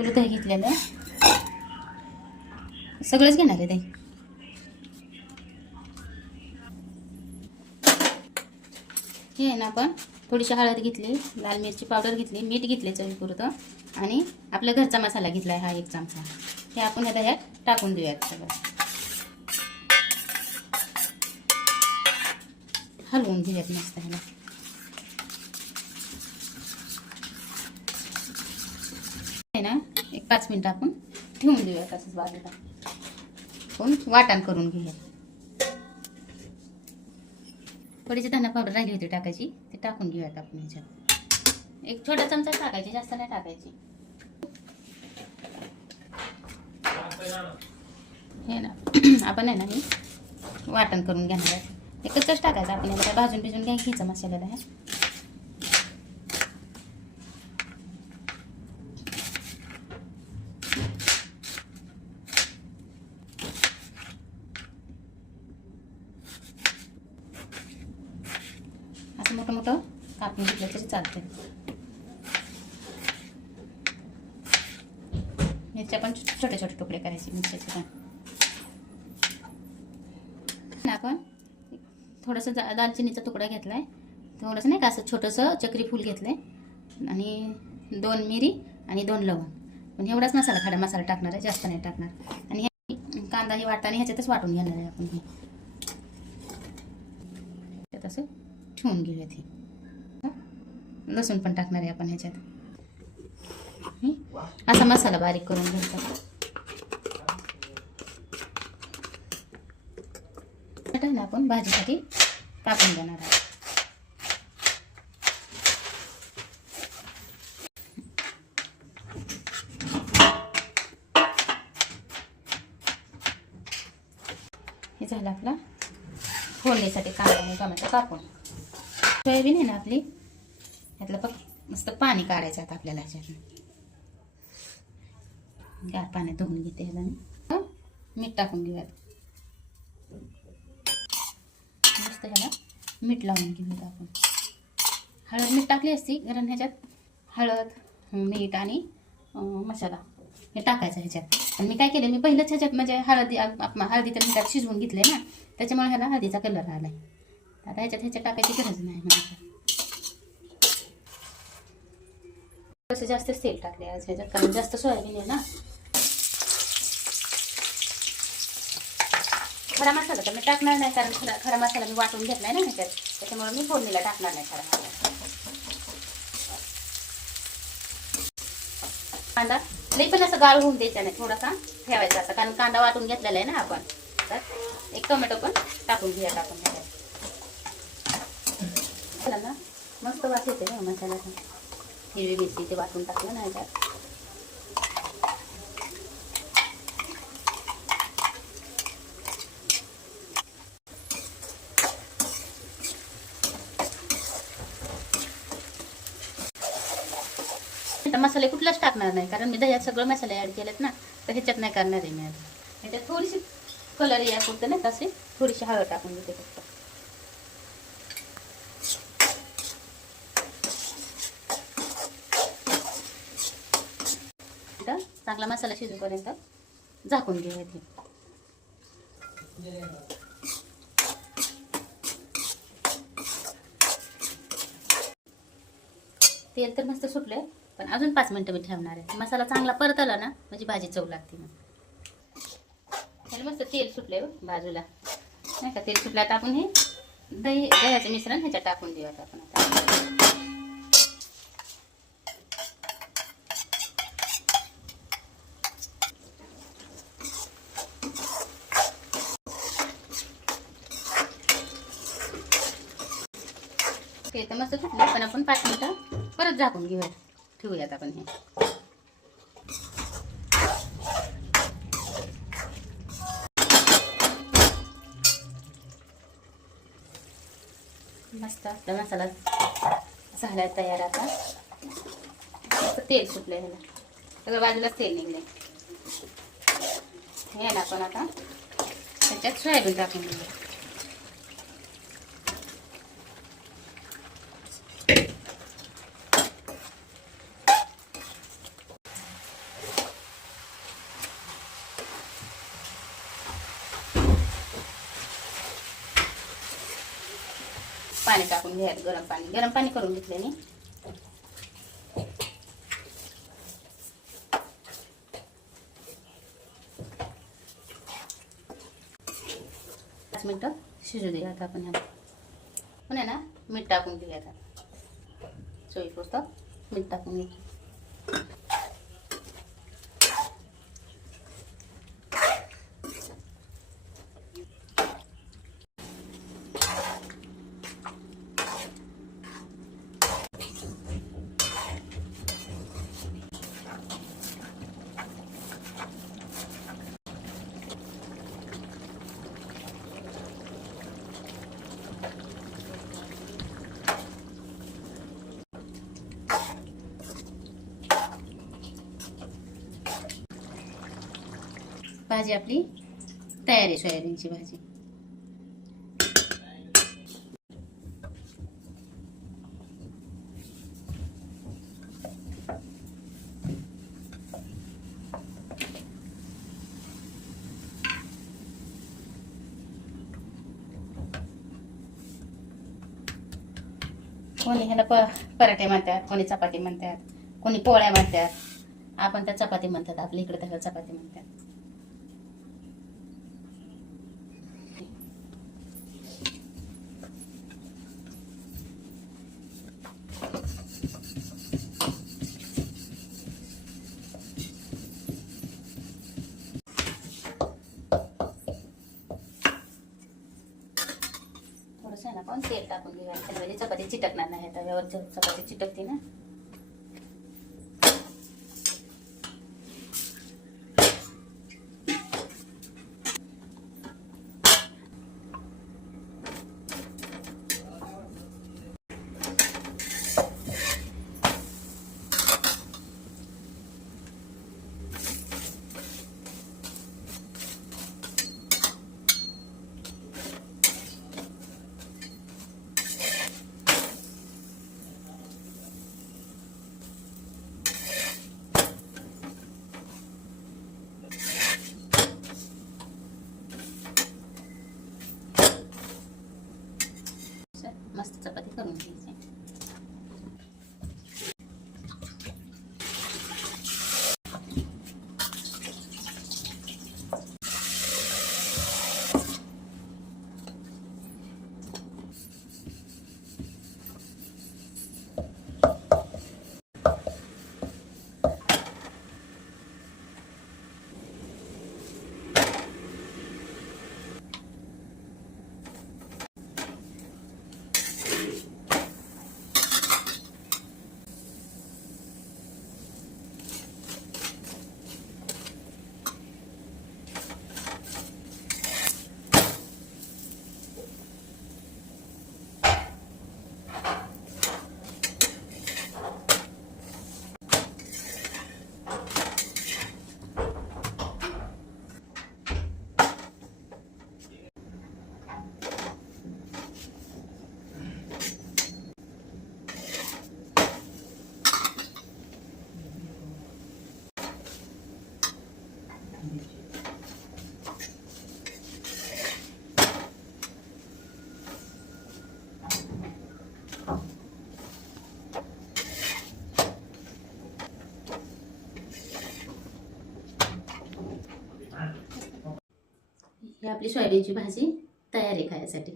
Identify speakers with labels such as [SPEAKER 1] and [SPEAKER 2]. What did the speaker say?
[SPEAKER 1] Kilo दही घेतलेलं सगळंच घेणार आहे दही हे आहे ना आपण थोडीशी हळद घेतली लाल मिरची पावडर घेतली मीठ घेतले चवीपुरतं. आणि आपला घरचा मसाला घेतला आहे हा एक चमचा. हे आपण ह्या दह्यात टाकून देऊयात सगळं. हलवून घेऊयात मस्त ह्याला आहे ना एक पाच मिनिटं आपण ठेवून देऊया तसंच बाजूला. पण वाटण करून घेऊया थोडीशी धना पावडर राहिली होती टाकायची. ते टाकून घेऊयात आपण ह्याच्यात. एक छोटा चमचा टाकायची जास्त नाही टाकायची. हे ना. आपण आहे ना हे वाटण करून घेणार आहे. एकच टाकायचं. आपण भाजून भिजून काय घ्यायचं मसाल्याला ह्या असं मोठं मोठं कापून घेतलं तरी चालते मिरच्या पण छोटे छोटे तुकडे करायचे मिरच्याचे पण. ना आपण? थोडंसं जा दालचिनीचा तुकडा घेतला आहे थोडंसं नाही का असं छोटंसं चक्री फूल घेतलं आहे आणि दोन मिरी आणि दोन लवंग. पण एवढाच मसाला खडा मसाला टाकणार आहे जास्त नाही टाकणार. आणि हे कांदा हे वाटताना ह्याच्यातच वाटून घेणार आहे आपण हे. त्यात असं ठेवून घेऊयात हे लसूण पण टाकणार आहे आपण ह्याच्यात. असा मसाला बारीक करून घ्यायचा. ना आपण भाजीसाठी टाकून देणार आहे. हे झालं आपला फोडणीसाठी कांदा आणि टोमॅटो कापून. सोयाबीन आहे ना आपली? ह्यातलं फक्त मस्त पाणी काढायचं आता आपल्याला ह्याच्यातून. गार पाण्यात धुवून घेते ह्याला मी. मीठ टाकून घेऊयात. मस्त ह्याला मीठ लावून घेऊयात आपण. हळद मीठ टाकली असती कारण ह्याच्यात. हळद मीठ आणि मसाला हे टाकायचं ह्याच्यात. आणि मी काय केलं मी पहिलंच ह्याच्यात म्हणजे हळदी आप- तर हळदीच्या मिठात शिजवून घेतले ना. त्याच्यामुळे ह्याला हळदीचा कलर आला आहे आता ह्याच्यात ह्याच्यात टाकायची गरज नाही म्हणजे कसं जास्त तेल टाकले आज ह्याच्यात कारण जास्त सोयाबीन आहे ना. खडा मसाला तर मी टाकणार नाही कारण खडा खडा मसाला मी वाटून घेतलाय ना ह्याच्यात. त्याच्यामुळे मी फोडणीला टाकणार नाही खडा मसाला. कांदा लई पण असं गाळ होऊन द्यायचा नाही थोडासा ठेवायचा असं कारण कांदा वाटून घेतलेला आहे ना आपण. तर एक टोमॅटो पण टाकून घेऊया टाकून ह्याच्यात चला ना मस्त वास येते ना मसाल्याचा. हिरवी मिरची ते वाटून टाकलं ना याच्यात. मसाले कुठलाच टाकणार नाही कारण मी दह्यात सगळं मसाले ॲड केलेत ना तर ह्याच्यात नाही करणार आहे मी. आता थोडीशी कलर या पुरतं नाही तसे थोडीशी हळद टाकून देते फक्त आता चांगला मसाला शिजूपर्यंत झाकून घेऊया ते तेल तर मस्त सुटलंय पण अजून पाच मिनटं मी ठेवणार आहे. मसाला चांगला परतला ना म्हणजे भाजी चव लागते मग. त्याला मस्त तेल सुटलंय बाजूला. नाही का तेल सुटलं आता आपण हे दही दह्याचं मिश्रण ह्याच्यात टाकून देऊयात आपण आता. ते तर मस्त सुटले पण आपण पाच मिनटं परत झाकून घेऊयात. ठेवूयात आपण हे. मस्त आपला मसाला झाला तयार आता. तेल सुटलं ह्याला. सगळं बाजूलाच तेल निघले ह्याला आपण आता. त्याच्यात सोयाबीन टाकून घेऊया. पाणी टाकून घ्यायचं गरम पाणी. गरम पाणी करून घेतले मी. पाच मिनटं शिजू दे आता आपण ह्या. पण आहे ना मीठ टाकून घेऊया आता. चोईपुरतं मीठ टाकून घे भाजी आपली तयार आहे सोयाबीनची भाजी. कोणी ह्याला प पराठे म्हणतात कोणी चपाती म्हणतात कोणी पोळ्या म्हणतात. आपण त्या चपाती म्हणतात आपल्या इकडे त्याला चपाती म्हणतात. थोडंसं आहे ना पण तेल टाकून घेऊया. त्याला म्हणजे चपाती चिटकणार नाही आता व्यवस्थित चपाती चिटकते ना. आपली सोयाबीनची भाजी तयार आहे खायसाठी.